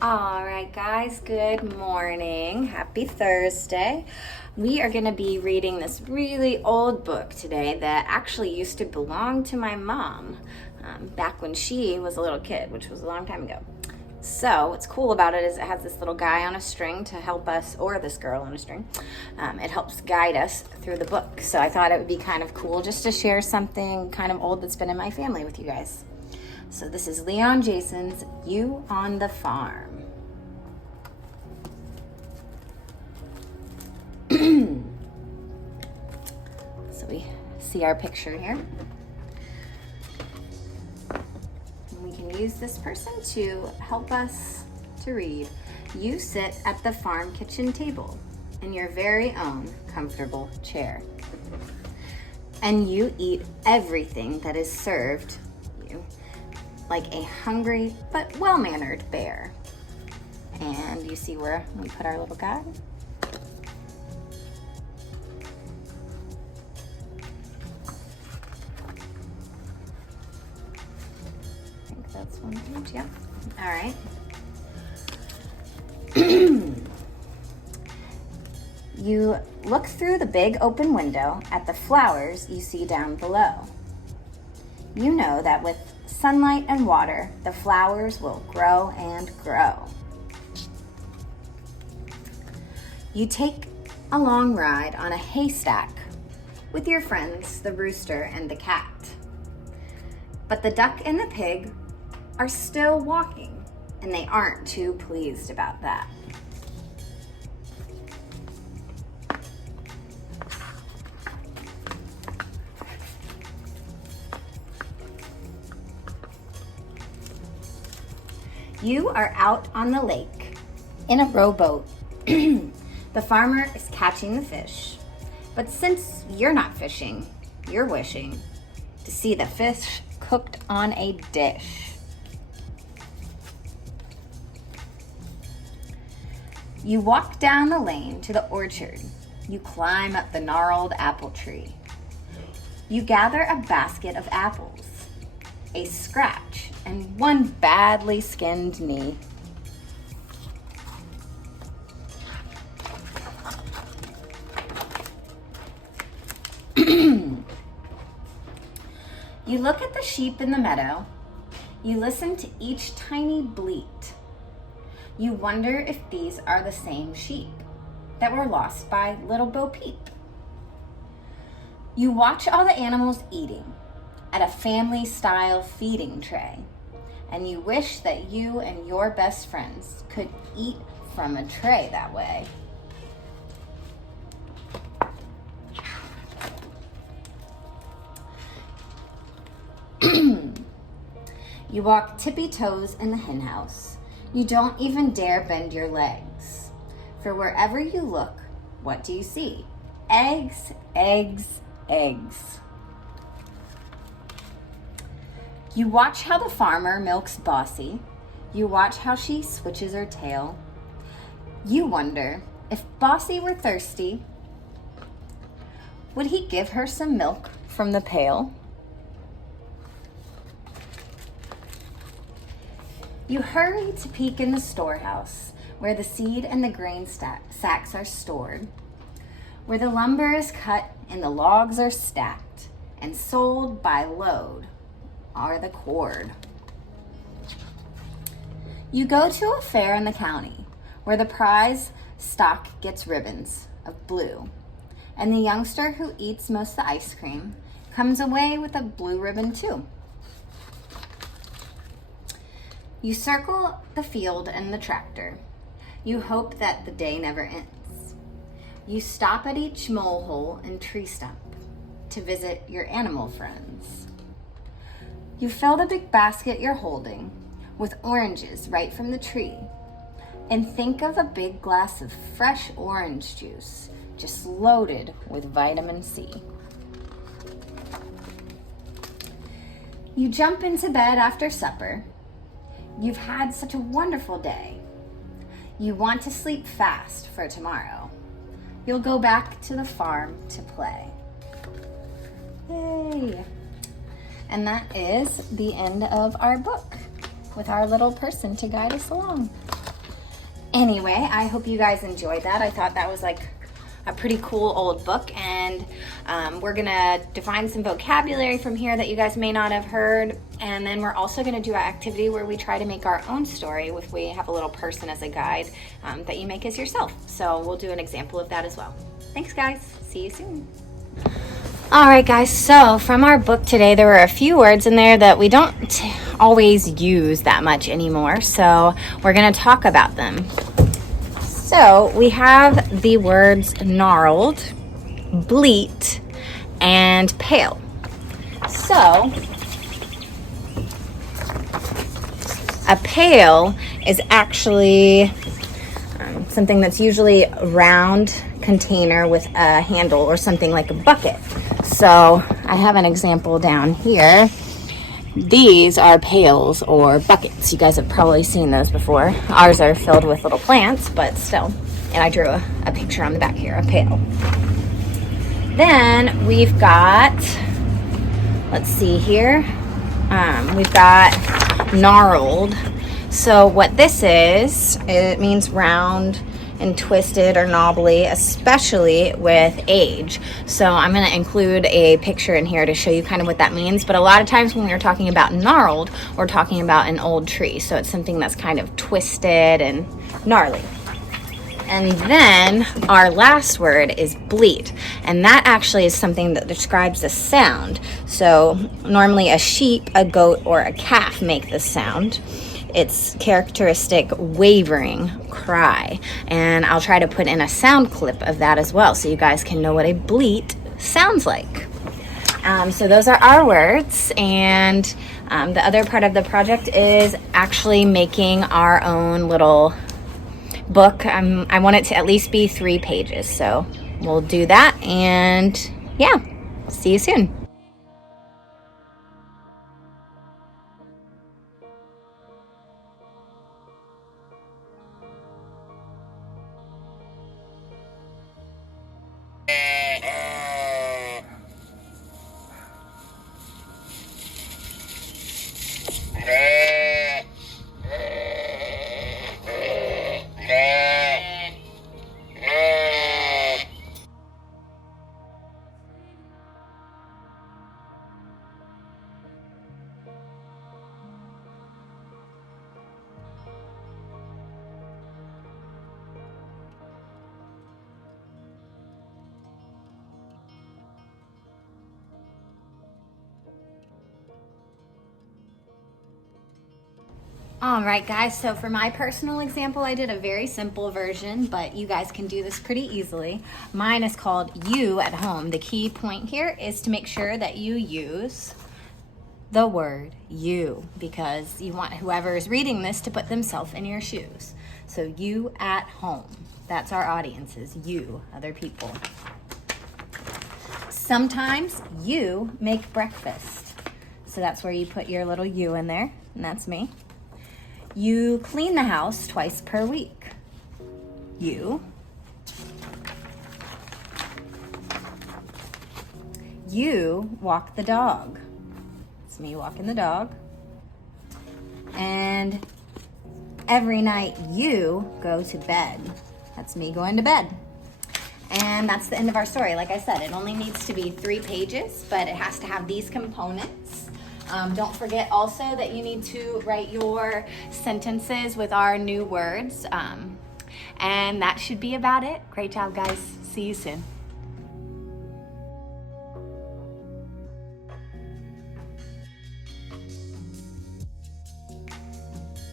All right, guys, good morning. Happy Thursday. We are going to be reading this really old book today that actually used to belong to my mom back when she was a little kid, which was a long time ago. So what's cool about it is it has this little guy on a string to help us, or this girl on a string. It helps guide us through the book. So I thought it would be kind of cool just to share something kind of old that's been in my family with you guys. So this is Leon Jason's You on the Farm. So we see our picture here. And we can use this person to help us to read. You sit at the farm kitchen table in your very own comfortable chair. And you eat everything that is served you like a hungry but well-mannered bear. And you see where we put our little guy? I think that's one page, yeah. All right. You look through the big open window at the flowers you see down below. You know that with sunlight and water, the flowers will grow and grow. You take a long ride on a haystack with your friends, the rooster and the cat. But the duck and the pig are still walking, and they aren't too pleased about that. You are out on the lake in a rowboat. The farmer is catching the fish, but since you're not fishing, you're wishing to see the fish cooked on a dish. You walk down the lane to the orchard. You climb up the gnarled apple tree. You gather a basket of apples, a scratch, and one badly skinned knee. You look at the sheep in the meadow. You listen to each tiny bleat. You wonder if these are the same sheep that were lost by Little Bo Peep. You watch all the animals eating at a family-style feeding tray, and you wish that you and your best friends could eat from a tray that way. You walk tippy-toes in the hen house. You don't even dare bend your legs. For wherever you look, what do you see? Eggs, eggs, eggs. You watch how the farmer milks Bossy. You watch how she switches her tail. You wonder, if Bossy were thirsty, would he give her some milk from the pail? You hurry to peek in the storehouse, where the seed and the grain sacks are stored, where the lumber is cut and the logs are stacked, and sold by load are the cord. You go to a fair in the county, where the prize stock gets ribbons of blue, and the youngster who eats most of the ice cream comes away with a blue ribbon too. You circle the field and the tractor. You hope that the day never ends. You stop at each molehole and tree stump to visit your animal friends. You fill the big basket you're holding with oranges right from the tree, and think of a big glass of fresh orange juice just loaded with vitamin C. You jump into bed after supper. You've had such a wonderful day. You want to sleep fast for tomorrow. You'll go back to the farm to play. Yay! And that is the end of our book with our little person to guide us along. Anyway, I hope you guys enjoyed that. I thought that was like a pretty cool old book, and we're gonna define some vocabulary from here that you guys may not have heard, and then we're also gonna do an activity where we try to make our own story. If we have a little person as a guide that you make as yourself. So we'll do an example of that as well. Thanks guys, see you soon. All right guys, so from our book today, there were a few words in there that we don't always use that much anymore, so we're gonna talk about them. So we have the words gnarled, bleat, and pail. So a pail is actually something that's usually a round container with a handle or something like a bucket. So I have an example down here. These are pails or buckets. You guys have probably seen those before. Ours are filled with little plants, but still. And I drew a picture on the back here, a pail. Then we've got, let's see here, we've got gnarled. So what this is, it means round and twisted or knobbly, especially with age. So I'm going to include a picture in here to show you kind of what that means. But a lot of times when we're talking about gnarled, we're talking about an old tree. So it's something that's kind of twisted and gnarly. And then our last word is bleat, and that actually is something that describes a sound. So normally a sheep, a goat, or a calf make this sound. It's characteristic wavering cry, and I'll try to put in a sound clip of that as well so you guys can know what a bleat sounds like. So those are our words, and the other part of the project is actually making our own little book. I want it to at least be 3 pages, so we'll do that, and yeah, see you soon. All right guys, so for my personal example, I did a very simple version, but you guys can do this pretty easily. Mine is called You at Home. The key point here is to make sure that you use the word you, because you want whoever is reading this to put themselves in your shoes. So you at home, that's our audiences, you, other people. Sometimes you make breakfast. So that's where you put your little you in there, and that's me. You clean the house twice per week. You. You walk the dog. It's me walking the dog. And every night you go to bed. That's me going to bed. And that's the end of our story. Like I said, it only needs to be 3 pages, but it has to have these components. Don't forget also that you need to write your sentences with our new words. And that should be about it. Great job, guys. See you soon.